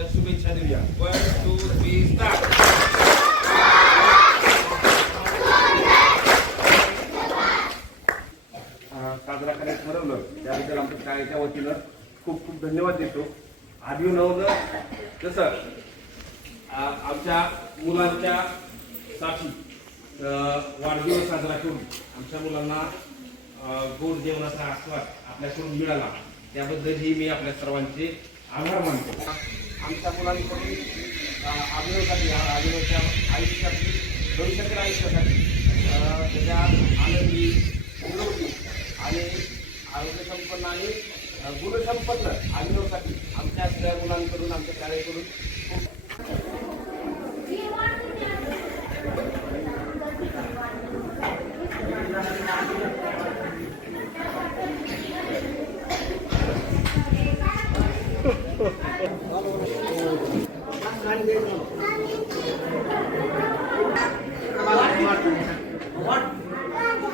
तर शुभेच्छा देऊया. वन टू थ्री स्टार्ट साजरा करायचं ठरवलं. त्याबद्दल आमच्या शाळेच्या वतीनं खूप खूप धन्यवाद देतो. आधी नवलं जसं आमच्या मुलांच्या साठी वाढदिवस साजरा करून आमच्या मुलांना गोड जेवणाचा आस्वाद आपल्याकडून मिळाला. त्याबद्दलही मी आपल्या सर्वांचे आभार मानतो. आमच्या मुलांकडून कोणी अभिनवसाठी आ- आयुष्यासाठी भविष्यातील आयुष्यासाठी त्याच्या आनंदी निरोगी आणि आरोग्यसंपन्न आणि गुणसंपन्न अभिनवसाठी आमच्या सगळ्या मुलांकडून आमच्या शाळेकडून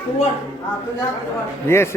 खूप येस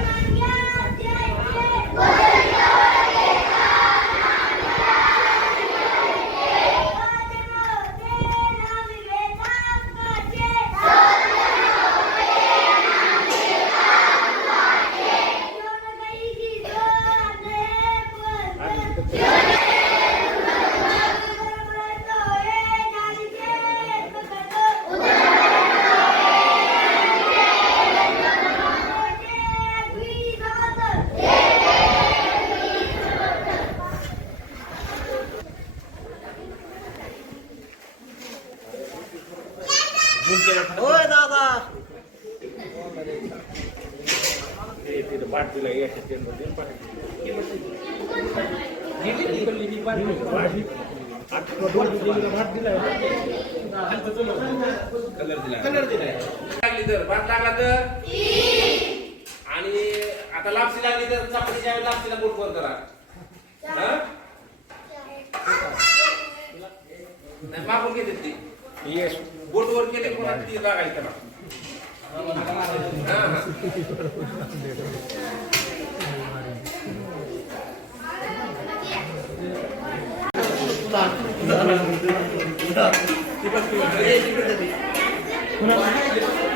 होय दादा. कलर दिला कलर दिलाय. लागली तर भात लागला तर? आणि आता लापसी लागली तर चपातीच्या वेळी लापसीला बोट वर करा. हा? नाही मागून घेते ती. येस बोट वर केले पुन्हा ती लागायची त्याला हा, हा. पुन्हा